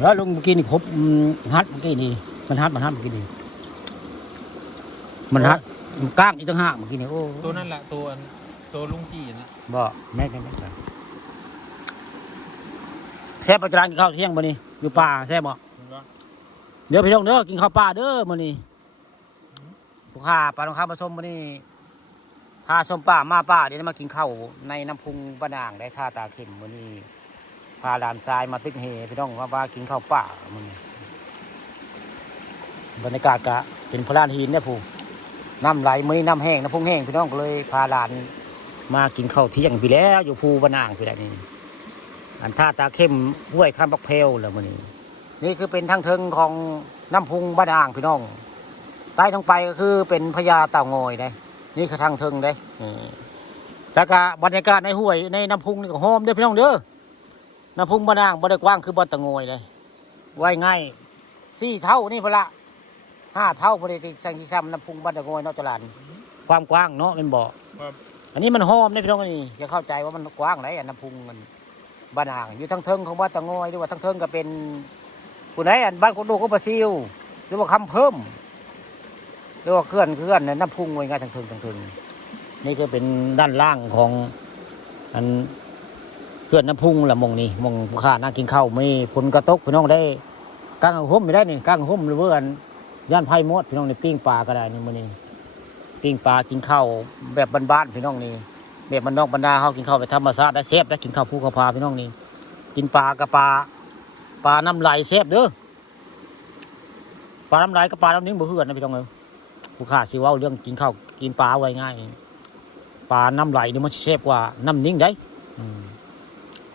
แล้วลุงเมื่อกี้นี่ครบฮัดเมื่อกี้นี่มันฮัดเมื่อกี้นี่มันฮัดมันก้างอีกตั้งห้าเมื่อกี้นี่โอ้ตัวนั่นแหละตัวลุงจี้นะ บ่แม่แซ่บประจานกินข้าวเที่ยงบ่นี่อยู่ป่าแซ่บบ่เดี๋ยวพี่น้องเด้อกินข้าวป่าเด้อมื้อนี้ผู้ค้าปลาทองคำผสมมื้อนี้พาส้มป่ามาป่าเดี๋ยวมากินข้าวในน้ำพุงบ้านนางได้ท่าตาเข็มมื้อนี้พาหลานชายมาตึกเฮพี่น้องว่ากินข้าวป่ามื้อนี้บรรยากาศก็เป็นพลานหินเนี่ยผู้น้ำไหลมื้อนี้น้ำแห้งน้ำพุงแห้งพี่น้องก็เลยพาหลานมากินข้าวเที่ยงพี่แล้วอยู่ภูบ้านนางพี่ได้นี่อันท่าตาเข้มห้วยข้ามบักเพลแล้วมื้อนี้นี่คือเป็นทางเทิงของน้ำพุงบ้านนางพี่น้องใต้ลงไปก็คือเป็นพญาเต่างอยได้นี่คือทางเทิงได้แล้วก็บรรยากาศในห้วยในน้ำพุงนี่ก็หอมเด้อพี่น้องเด้อน้ำพุงบ้านนางบ่ได้กว้างคือบ้านเต่างอยเลยไว้ง่าย4 เท่านี่พอละ5 เท่าพอดีที่สังกิซ้ำน้ำพุงบ้านเต่างอยนอกตลาดความกว้างเนาะเป็นบ่ออันนี้มันหอมได้พี่น้องนี่อย่าเข้าใจว่ามันกว้างไหนน้ำพุงมันบ้านนางอยู่ทางเทิงของบ้านเต่างอยหรือว่าทางเทิงก็เป็นผู้ไหนอันบ้านคนดูก็บราซิลหรือว่าคำเพิ่มหรือว่าเคลื่อนน้ำพุงไว้ง่ายทางเทิงนี่ก็เป็นด้านล่างของอันเคลื่อนน้ำพุงละมงนี่มงผู้ค้านั่งกินข้าวไม่ผลกระตกพี่น้องได้กางห่มไม่ได้นี่กางห่มหรือว่าย่านไผ่มดพี่น้องในปิ้งปลาก็ได้นี่มื้อนี้ปิ้งปลากินข้าวแบบบ้านๆพี่น้องนี่แบบบ้านนอกบรรดาเขากินข้าวแบบธรรมชาติได้เซฟได้กินข้าวภูเขาพาพี่น้องนี่กินปลากับปลาน้ำไหลเซฟเด้อปลาน้ำไหลกับปลาน้ำนิ่งบ่คือกันนะพี่น้องเอ้ยผู้ค้าสิเว้าเรื่องกินข้าวกินปลาไว้ง่ายปลาน้ำไหลนี่มันเซฟกว่าน้ำนิ่งได้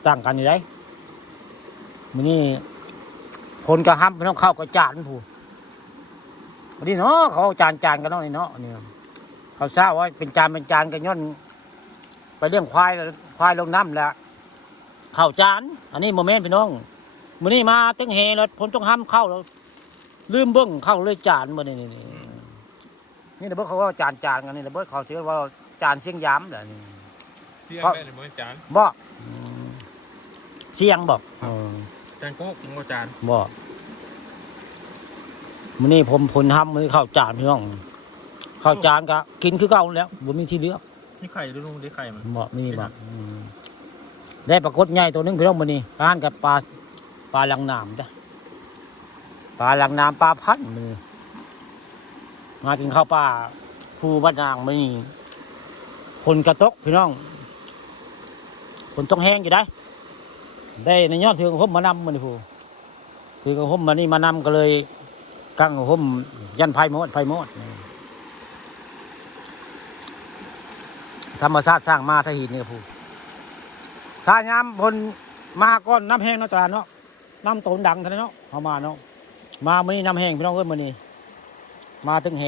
ต่างกันอยู่ได้มื้อนี้คนกระห้ำพี่น้องข้าวกระจานผู้วันนี้เนาะเขาจานกันเนาะนี่เนาะนี่เขาทราบว่าเป็นจานกันย้อนไปเลี้ยงควายลงน้ำแล้วข้าวจานอันนี้โมเมนต์พี่น้องมื้อนี้มาเต็งเฮแล้วผมต้องห้ำเข้าแล้วลืมเบิ้งเข้าเลยจานมื้อนี้นี่เดี๋ยวเบิ้งเขาว่าจานกันนี่เดี๋ยวเบิ้งเขาเชื่อว่าจานเสียงย้ำเดี๋ยวนี้เสียงได้เลยมั้งจานบ่เสียงบอกจานโก๊กยังว่าจานบ่มื้อนี้ผมผลทำมื้อข้าวจานพี่น้องข้าวจานก็กินคือเก่าแล้วบ่มีที่เหลือนี่ไข่ดูลุงได้ไข่มันบ่มีบ่ได้ปลากดใหญ่ตัวนึงพี่น้องมื้อนี้ทานกับปลาลังน้ำจ้ะปลาลังน้ำปลาพันธุ์มื้อมากินข้าวปลาภูบ้านนางมื้อนี้คนกระตกพี่น้องคนต้องแห้งอยู่ได้ในยอดถือห่มมานำมื้อนี้ผู้ถือห่มมานี่มานำก็เลยกั้งห่มยันไผ่มดธรรมชาติสร้างมาถ้าหินนี่ผู้ถ้ายามพลมาก้อนน้ำแห้งเนาะจานเนาะน้ำโตนดังท่านเนาะเอามาเนาะมามื้อนี้น้ำแห้งพี่น้องเอ้ยมื้อนี้มาถึงแห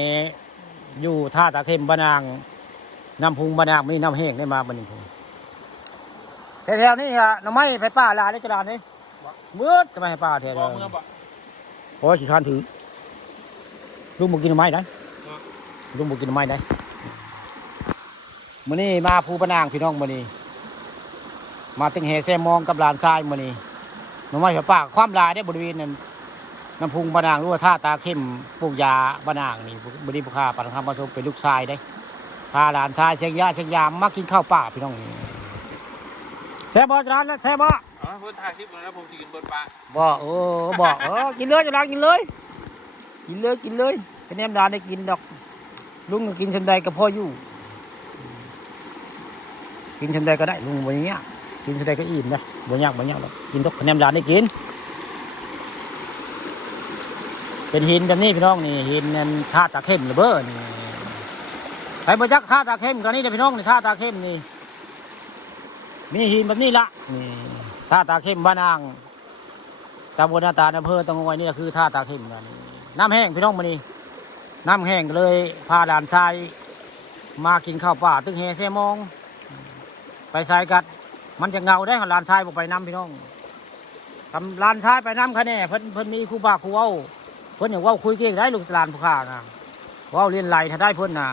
อยู่ท่าตาเข้มบ้านนางน้ำพุงบ้านนางมีน้ำแห้งได้มามื้อนี้ผู้แถวๆนี้ฮะน้ำไม้ไผ่ป่าลาได้จานนี่มืดทำไมไผ่ป่าแถวโอ้ยขี้คานถือลุงบุกินน้ำไม้ได้ลุงบุกินน้ำไม้ได้มื้อนี้มาภูบ้านนางพี่น้องมื้อนี้มาตึงแห่แซมองกับหลานชายมื้อนี้น้ำไม้ไผ่ป่าความลายได้บริเวณนั้นน้ำพุงบ้านนางหรือว่าท่าตาเข้มปลูกยาบ้านนางนี่บริบุคคาปานคำผสมเป็นลูกชายได้พาหลานชายเชียงยามมากินข้าวป่าพี่น้องแซ่บบ่จานแล้วแซ่บบ่เพิ่นถ่ายคลิปแล้วผมจะกินเบิร์ปลาบ่บ่กินเลยจะรักกินเลยคะแนนดานได้กินดอกลุงก็กินชันใดกับพ่ออยู่กินชันใดก็ได้ลุงวันนี้กินชันใดก็อิ่มนะบ่ยากหรอกกินดอกคะแนนดานได้กินเป็นหินแบบนี้พี่น้องนี่หินนั่นท่าตาเข้มหรือเบ้อนี่ไปบ่จักท่าตาเข้มกันนี่เด้อพี่น้องนี่ท่าตาเข้มนี่มีหินแบบนี้ละนี่ท่าตาเข้มบ้านนางตำบลนาตาอำเภอตะงอยนี่คือท่าตาเข้มกันน้ำแห้งพี่น้องมื้อนี้น้ำแห้งเลยพาหลานชายมากินข้าวป่าตึกแห่แซมองไปใส่กัดมันจะเงาได้หลานชายบอกไปน้ำพี่น้องทำหลานชายไปน้ำคะแนนเพิ่นมีครูบาครูเว้าเพิ่นอย่างว่าคุยเก่งได้ลูกหลานผู้ข้านะว่าเรียนไหลถ้าได้เพิ่นนะ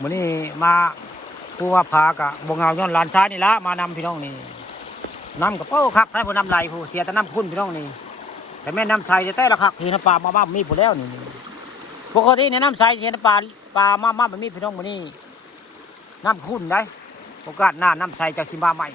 มื้อนี้มาผู้ว่าพากะบ่เงาย้อนหลานชายนี่ละมานำพี่น้องนี่ น้ำกับโป้คักให้ผู้น้ำไหลผู้เสียแต่น้ำคุณพี่น้องนี่แต่แม่น้ำใสแต่ละคักทีน้ำปลามามีผู้แล้วนี่ปกติเนี่ยน้ำใสเสียน้ำปลามามันมีพี่น้องมันนี่น้ำคุณได้โอกาสหน้าน้ำใสจากสิมาใหม่